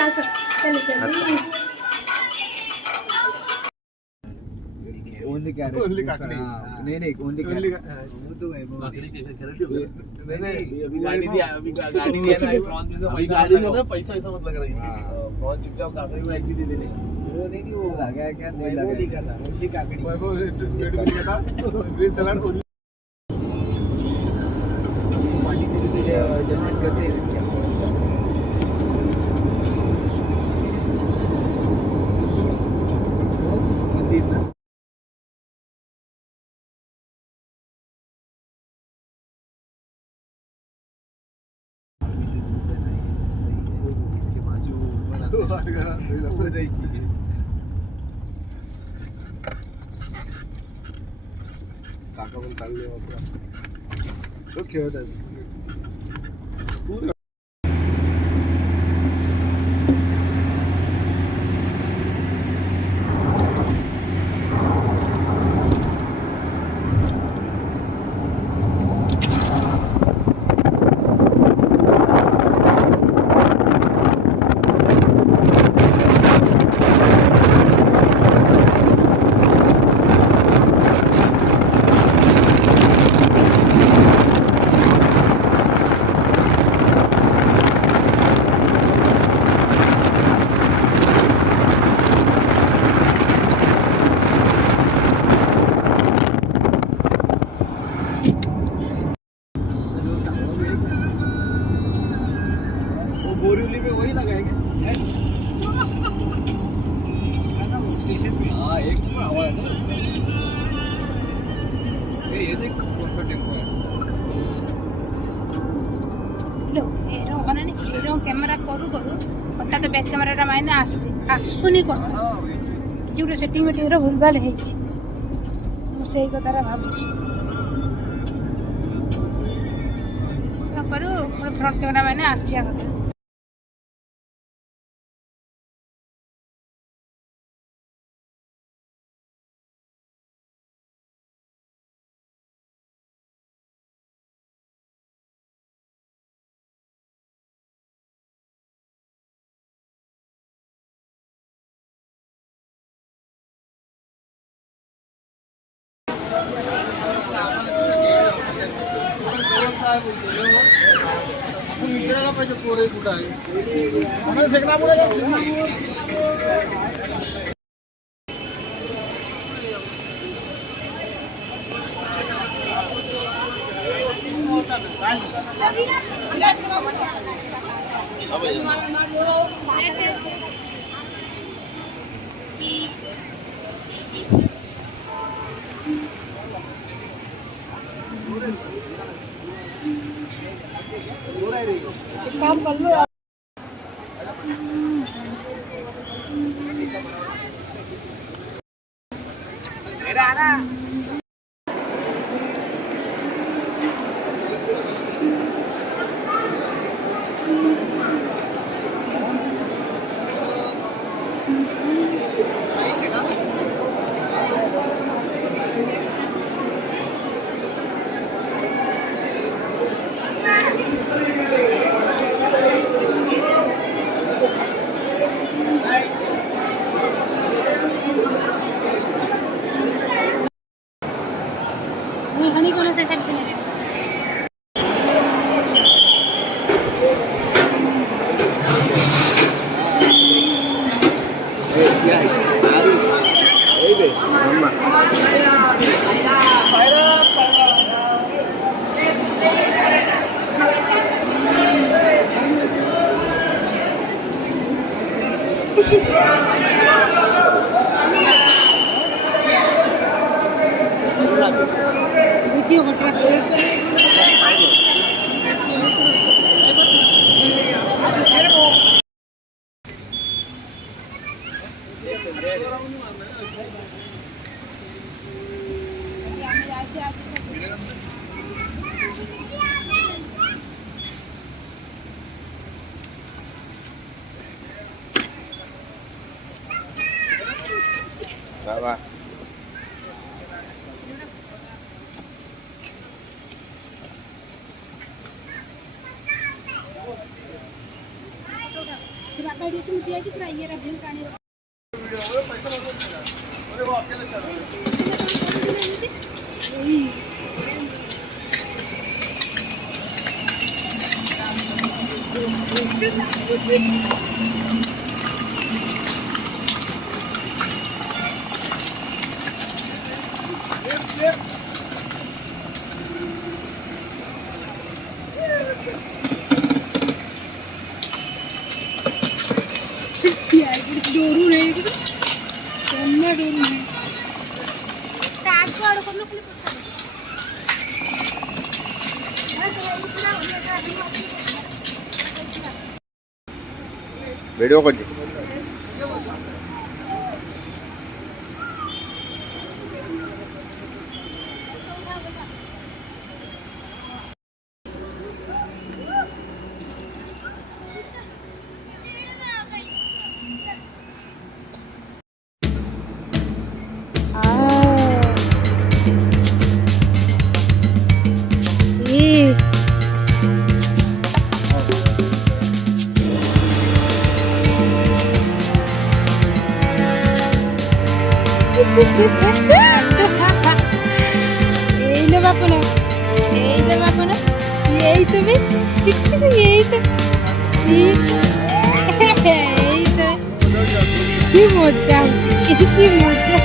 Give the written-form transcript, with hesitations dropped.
आस चल चल ओनली कैरेट ओनली काकड़ी नहीं ओनली वो तो है काकड़ी के खरीद नहीं अभी गाड़ी नहीं अभी गाड़ी नहीं है प्रॉन्स में तो पैसा गाड़ी है ना पैसा ऐसा मत लग रहा है प्रॉन्स चुपचाप काकड़ी में ऐसी दे देने वो नहीं वो लगा क्या नहीं लगा लिखा था ओनली काकड़ी वो रेट लिखा था ग्रीन सलाद ओनली पानी से जनरेट करते हैं काका पण चालले तो खेळत आहे बोरीवली में वही लगा है क्या स्टेशन पे हाँ एक आवाज ये देख कौन सा टेम्पो है लो एरो बनानी एरो कैमरा करू करू हटा तो बैक कैमरा रा माइने आसुनी कोन जोटे सेटिंग में टेरो भूलभाल है मु सेही कथारा भाबुची करू फ्रंट कैमरा माइने आसिया कथा मित्राला पाहिजे पोरे कुठं आहे सेकंडामुळे काम कर लो हनी कोन से खेलते हैं वीडियो बाबा Tidak ଏଇଠି ଏମିତି ଦିଆଯାଇଛି ପୁରା ଇଏ ରାଜ୍ୟ ପାଣି डोरू नहीं जमा डोरू नहीं आग आड़ कर वीडियो कर এইলে বাপনা এই তুমি এই তো কি মজা কি মজা